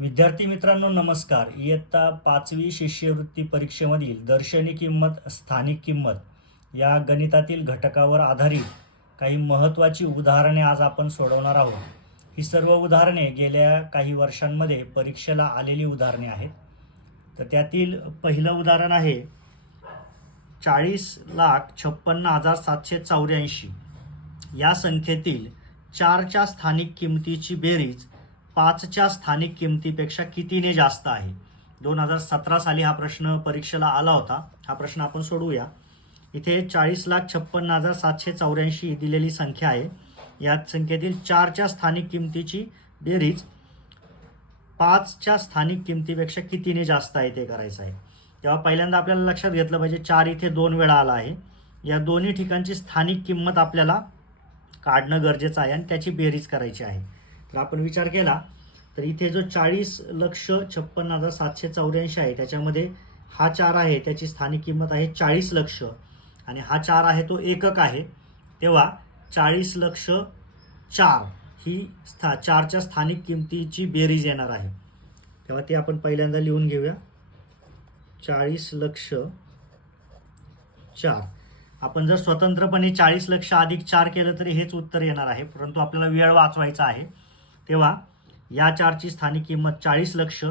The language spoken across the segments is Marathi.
विद्यार्थी मित्रांनो नमस्कार. इयत्ता पाचवी शिष्यवृत्ती परीक्षेमधील दर्शनी किंमत स्थानिक किंमत या गणितातील घटकावर आधारित काही महत्त्वाची उदाहरणे आज आपण सोडवणार आहोत. ही सर्व उदाहरणे गेल्या काही वर्षांमध्ये परीक्षेला आलेली उदाहरणे आहेत. तर त्यातील पहिलं उदाहरण आहे चाळीस लाख छप्पन्न हजार सातशे चौऱ्याऐंशी. या संख्येतील चारच्या स्थानिक किमतीची बेरीज पाचच्या स्थानिक किमतीपेक्षा कितीने जास्त आहे? दोन हजार सतरा साली हा प्रश्न परीक्षेला आला होता. हा प्रश्न आपण सोडवूया. इथे चाळीस लाख छप्पन्न हजार सातशे चौऱ्याऐंशी दिलेली संख्या आहे. या संख्येतील चारच्या स्थानिक किमतीची बेरीज पाचच्या स्थानिक किमतीपेक्षा कितीने जास्त आहे ते करायचं आहे. तेव्हा पहिल्यांदा आपल्याला लक्षात घेतलं पाहिजे चार इथे दोन वेळा आला आहे. या दोन्ही ठिकाणची स्थानिक किंमत आपल्याला काढणं गरजेचं आहे आणि त्याची बेरीज करायची आहे. तर आपण विचार केला तर इथे जो चाळीस लक्ष छप्पन्न हजार सातशे चौऱ्याऐंशी आहे त्याच्यामध्ये हा चार आहे त्याची स्थानिक किंमत आहे चाळीस लक्ष. आणि हा चार आहे तो एकक आहे. तेव्हा चाळीस लक्ष चार ही स्था चारच्या स्थानिक किमतीची बेरीज येणार आहे. तेव्हा ते आपण पहिल्यांदा लिहून घेऊया. चाळीस लक्ष चार. आपण जर स्वतंत्रपणे चाळीस लक्ष अधिक चार केलं तरी हेच उत्तर येणार आहे. परंतु आपल्याला वेळ वाचवायचा आहे. तेव्हा या चारची स्थानिक किंमत चाळीस लक्ष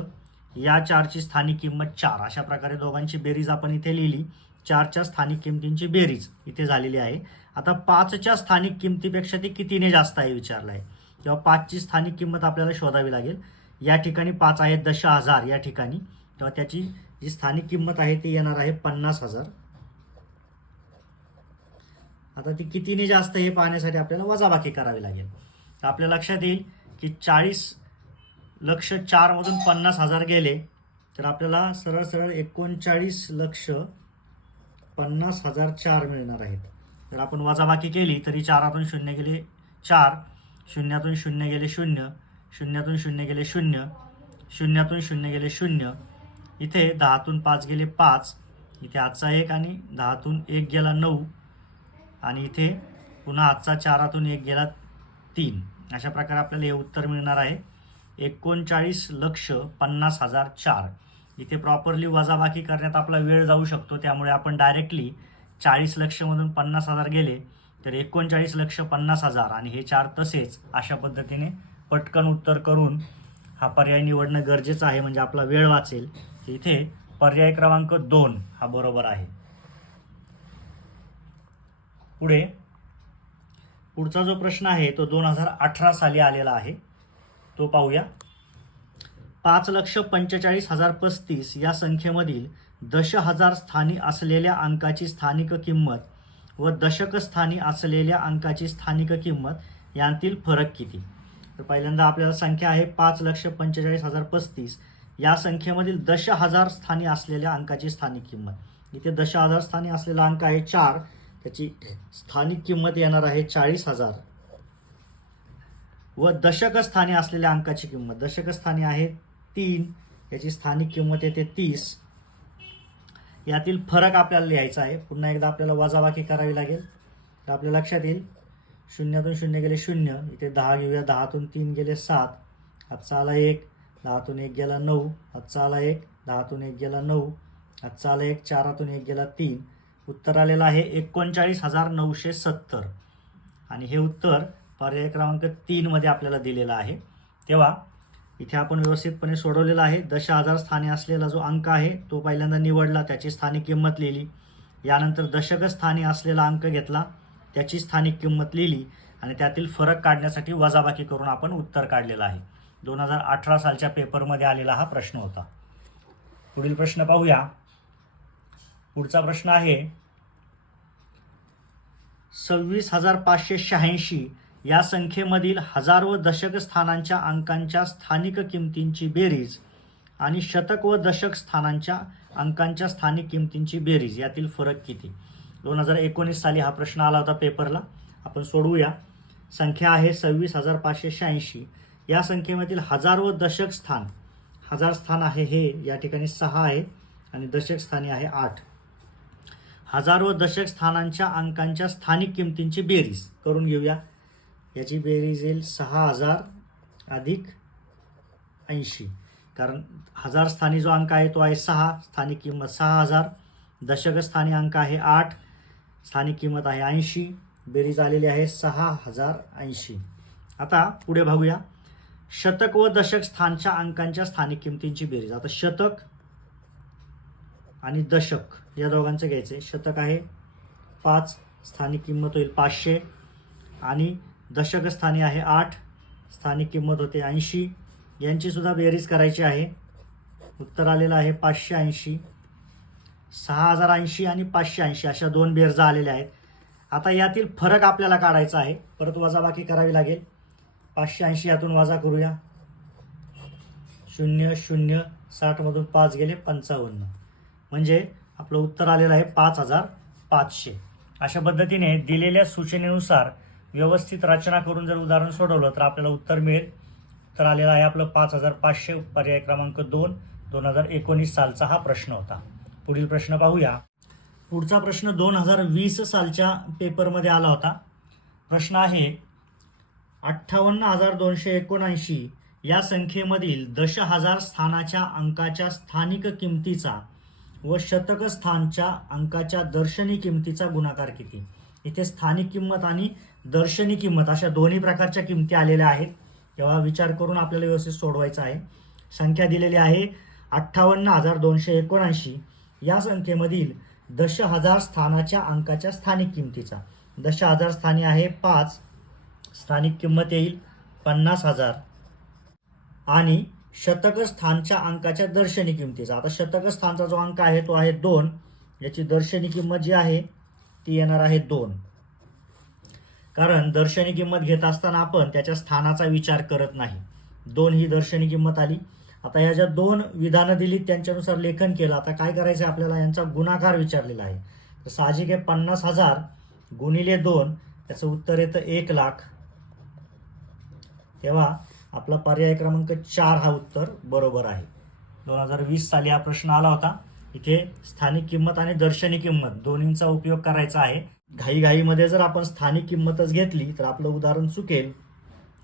या चारची स्थानिक किंमत चार. अशा प्रकारे दोघांची बेरीज आपण इथे लिहिली. चारच्या स्थानिक किमतींची बेरीज इथे झालेली आहे. आता पाचच्या स्थानिक किमतीपेक्षा ती कितीने जास्त आहे विचारलं आहे? किंवा पाचची स्थानिक किंमत आपल्याला शोधावी लागेल. या ठिकाणी पाच आहे दश हजार या ठिकाणी. तेव्हा त्याची जी स्थानिक किंमत आहे ती येणार आहे पन्नास हजार. आता ती कितीने जास्त हे पाहण्यासाठी आपल्याला वजाबाकी करावी लागेल. तर आपल्या लक्षात येईल की चाळीस लक्ष चारमधून पन्नास हजार गेले तर आपल्याला सरळ सरळ एकोणचाळीस लक्ष पन्नास हजार चार मिळणार आहेत. जर आपण वजाबाकी केली तरी चारातून शून्य गेले चार शून्यातून शून्य गेले शून्य शून्यातून शून्य गेले शून्य शून्यातून शून्य गेले शून्य इथे दहातून पाच गेले पाच इथे आजचा एक आणि दहातून एक गेला नऊ आणि इथे पुन्हा आजचा चारातून एक गेला तीन. अशा प्रकारे आपल्याला हे उत्तर मिळणार आहे. एकोणचाळीस लक्ष पन्नास हजार चार. इथे प्रॉपरली वजाबाकी करण्यात आपला वेळ जाऊ शकतो. त्यामुळे आपण डायरेक्टली चाळीस लक्षमधून पन्नास हजार गेले तर एकोणचाळीस लक्ष पन्नास हजार आणि हे चार तसेच अशा पद्धतीने पटकन उत्तर करून हा पर्याय निवडणं गरजेचं आहे म्हणजे आपला वेळ वाचेल. इथे पर्याय क्रमांक दोन हा बरोबर आहे. पुढे पुढचा जो प्रश्न आहे तो दोन हजार अठरा साली आलेला आहे. तो पाहूया. पाच लक्ष पंचेचाळीस हजार पस्तीस या संख्येमधील दश हजार स्थानी असलेल्या अंकाची स्थानिक किंमत व दशक स्थानी असलेल्या अंकाची स्थानिक किंमत यांतील फरक किती? तर पहिल्यांदा आपल्याला संख्या आहे पाच लक्ष पंचेचाळीस हजार पस्तीस. या संख्येमधील दश हजार स्थानी असलेल्या अंकाची स्थानिक किंमत. इथे दश हजार स्थानी असलेला अंक आहे चार. त्याची स्थानिक किंमत येणार आहे चाळीस हजार. व दशक स्थानी असलेल्या अंकाची किंमत दशक स्थानी आहे तीन याची स्थानिक किंमत येते तीस. यातील फरक आपल्याला लिहायचा आहे. पुन्हा एकदा आपल्याला वजाबाकी करावी लागेल. तर आपल्या लक्षात येईल. शून्यातून शून्य गेले शून्य इथे दहा घेऊया. दहातून तीन गेले सात. आजचा आला एक. दहातून एक गेला नऊ. आजचा आला एक. दहातून एक गेला नऊ. आजचा आला एक. चारातून एक गेला तीन. उत्तर आलेलं आहे एकोणचाळीस हजार नऊशे सत्तर. आणि हे उत्तर पर्याय क्रमांक तीनमध्ये आपल्याला दिलेलं आहे. तेव्हा इथे आपण व्यवस्थितपणे सोडवलेलं आहे. दश हजार स्थानी असलेला जो अंक आहे तो पहिल्यांदा निवडला त्याची स्थानिक किंमत लिहिली. यानंतर दशक स्थानी असलेला अंक घेतला त्याची स्थानिक किंमत लिहिली आणि त्यातील फरक काढण्यासाठी वजाबाकी करून आपण उत्तर काढलेलं आहे. दोन हजार अठरा सालच्या पेपरमध्ये आलेला हा प्रश्न होता. पुढील प्रश्न पाहूया. पुढचा प्रश्न आहे. सव्वीस हजार पाचशे शहाऐंशी या संख्येमधील हजार व दशक स्थानांच्या अंकांच्या स्थानिक किमतींची बेरीज आणि शतक व दशक स्थानांच्या अंकांच्या स्थानिक किमतींची बेरीज यातील फरक किती? दोन हजार एकोणीस साली हा प्रश्न आला होता पेपरला. आपण सोडवूया. संख्या आहे सव्वीस हजार पाचशे शहाऐंशी. या संख्येमधील हजार व दशक स्थान हजार स्थान आहे हे या ठिकाणी सहा आहे आणि दशक स्थानी आहे आठ. हजार व दशक स्थानांच्या अंकांच्या स्थानिक किमतींची बेरीज. करून घेऊया. याची बेरीज येईल सहा हजार अधिक ऐंशी. कारण हजार स्थानी जो अंक आहे तो आहे सहा. स्थानिक किंमत सहा हजार. दशक स्थानी अंक आहे आठ. स्थानिक किंमत आहे ऐंशी. बेरीज आलेली आहे सहा हजार ऐंशी. आता पुढे बघूया. शतक व दशक स्थानच्या अंकांच्या स्थानिक किमतींची बेरीज. आता शतक आणि दशक. या दोघांचं घ्यायचं शतक आहे पाच स्थानिक किंमत होईल पाचशे. आणि दशक स्थानी आहे आठ स्थानिक किंमत होते ऐंशी. यांचीसुद्धा बेरीज करायची आहे. उत्तर आलेलं आहे पाचशे ऐंशी. सहा हजार ऐंशी आणि पाचशे ऐंशी अशा दोन बेरजा आलेल्या आहेत. आता यातील फरक आपल्याला काढायचा आहे. परत वजाबाकी करावी लागेल. पाचशे ऐंशी यातून वजा करूया. शून्य शून्य साठमधून पाच गेले पंचावन्न. म्हणजे आपलं उत्तर आलेलं आहे पाच हजार पाचशे. अशा पद्धतीने दिलेल्या सूचनेनुसार व्यवस्थित रचना करून जर उदाहरण सोडवलं तर आपल्याला उत्तर मिळेल. तर आलेलं आहे आपलं पाच हजार पाचशे पर्याय क्रमांक दोन दोन हजार एकोणीस सालचा हा प्रश्न होता. पुढील प्रश्न पाहूया. पुढचा प्रश्न दोन हजार वीस सालच्या पेपरमध्ये आला होता. प्रश्न आहे अठ्ठावन्न हजार दोनशे एकोणऐंशी या संख्येमधील दश हजार स्थानाच्या अंकाच्या स्थानिक किमतीचा व शतक स्थानच्या अंकाच्या दर्शनी किमतीचा गुणाकार किती? इथे स्थानिक किंमत आणि दर्शनी किंमत अशा दोन्ही प्रकारच्या किमती आलेल्या आहेत. तेव्हा विचार करून आपल्याला व्यवस्थित सोडवायचा आहे. संख्या दिलेली आहे अठ्ठावन्न हजार दोनशे एकोणऐंशी. या संख्येमधील दश हजार स्थानाच्या अंकाच्या स्थानिक किमतीचा. दश हजार स्थानी आहे पाच. स्थानिक किंमत येईल पन्नास हजार. आणि शतक स्थानच्या अंकाच्या दर्शनी किमतीचा. आता शतक स्थानचा जो अंक आहे तो आहे दोन. याची दर्शनी किंमत जी आहे ती येणार आहे दोन. कारण दर्शनी किंमत घेत असताना आपण त्याच्या स्थानाचा विचार करत नाही. दोन ही दर्शनी किंमत आली. आता ह्या ज्या दोन विधानं दिली त्यांच्यानुसार लेखन केलं. आता काय करायचं आहे आपल्याला? यांचा गुणाकार विचारलेला आहे. तर साहजिक आहे पन्नास हजार गुणिले दोन त्याचं उत्तर येतं एक लाख. तेव्हा आपला पर्याय क्रमांक चार हा उत्तर बरोबर आहे. दोन हजार वीस साली हा प्रश्न आला होता. इथे स्थानिक किंमत आणि दर्शनी किंमत दोन्हींचा उपयोग करायचा आहे. घाईघाईमध्ये जर आपण स्थानिक किंमतच घेतली तर आपलं उदाहरण चुकेल.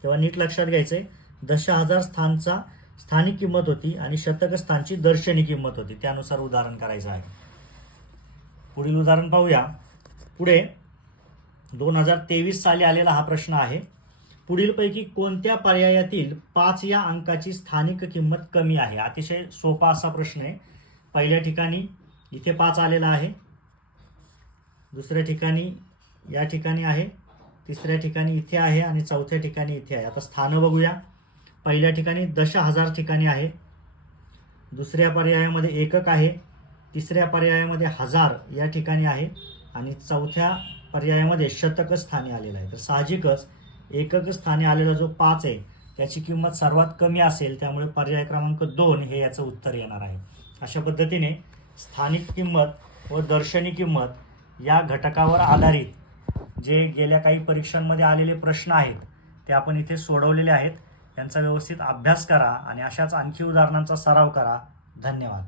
तेव्हा नीट लक्षात घ्यायचंय. दश हजार स्थानचा स्थानिक किंमत होती आणि शतक स्थानची दर्शनी किंमत होती. त्यानुसार उदाहरण करायचं आहे. पुढील उदाहरण पाहूया. पुढे दोन हजार तेवीस साली आलेला हा प्रश्न आहे. पुढीलपैकी कोणत्या पर्यायातील पाच या अंकाची स्थानिक किंमत कमी आहे? अतिशय सोपा असा प्रश्न आहे. पहिल्या ठिकाणी इथे पाच आलेला आहे. दुसऱ्या ठिकाणी या ठिकाणी आहे. तिसऱ्या ठिकाणी इथे आहे आणि चौथ्या ठिकाणी इथे आहे. आता स्थानं बघूया. पहिल्या ठिकाणी दश हजार ठिकाणी आहे. दुसऱ्या पर्यायामध्ये एकक आहे. तिसऱ्या पर्यायामध्ये हजार या ठिकाणी आहे. आणि चौथ्या पर्यायामध्ये शतक स्थानी आलेलं आहे. तर साहजिकच एकक स्थानी आलेला जो पाच आहे त्याची किंमत सर्वात कमी असेल त्यामुळे पर्याय क्रमांक दोन हे याचं उत्तर येणार आहे. अशा पद्धतीने स्थानिक किंमत व दर्शनी किंमत या घटकावर आधारित जे गेल्या काही परीक्षांमध्ये आलेले प्रश्न आहेत ते आपण इथे सोडवलेले आहेत. यांचा व्यवस्थित अभ्यास करा आणि अशाच आणखी उदाहरणांचा सराव करा. धन्यवाद.